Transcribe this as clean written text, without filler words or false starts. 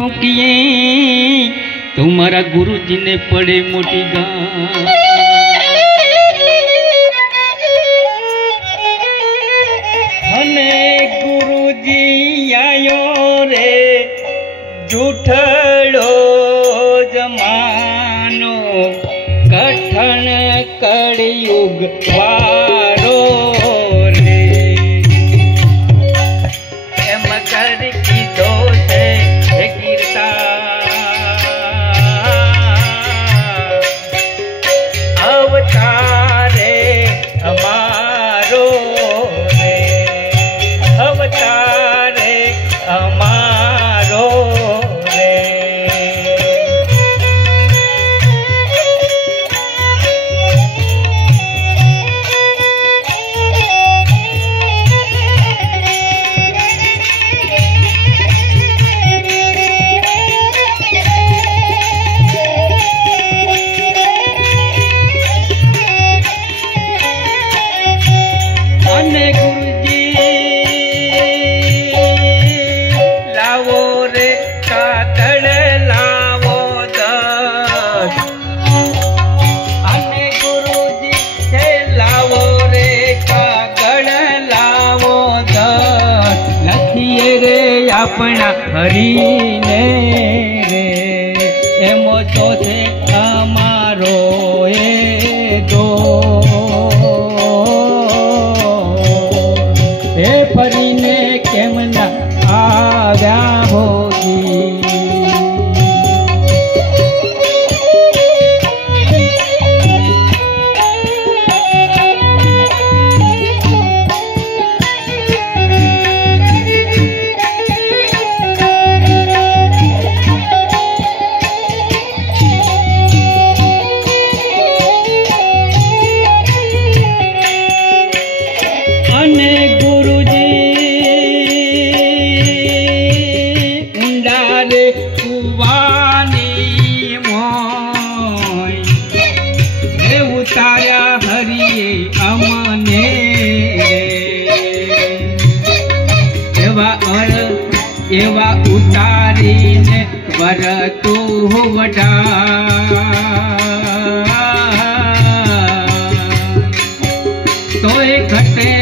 किए तुम्हारा गुरुजी ने पड़े मोटी गां। हने गुरुजी आयो रे जूठड़ो जमानो कठण कड़युग वारो रे एम कर कीधो छे गिरता अवतारे हमारो रे अवतारे हमारो रे। अपना हरी ने रे एमो तो थे हमारो ए दो ए फरी ने केम ना आव्या होगी। एवा उतारी ने वर तू वटा तो घटे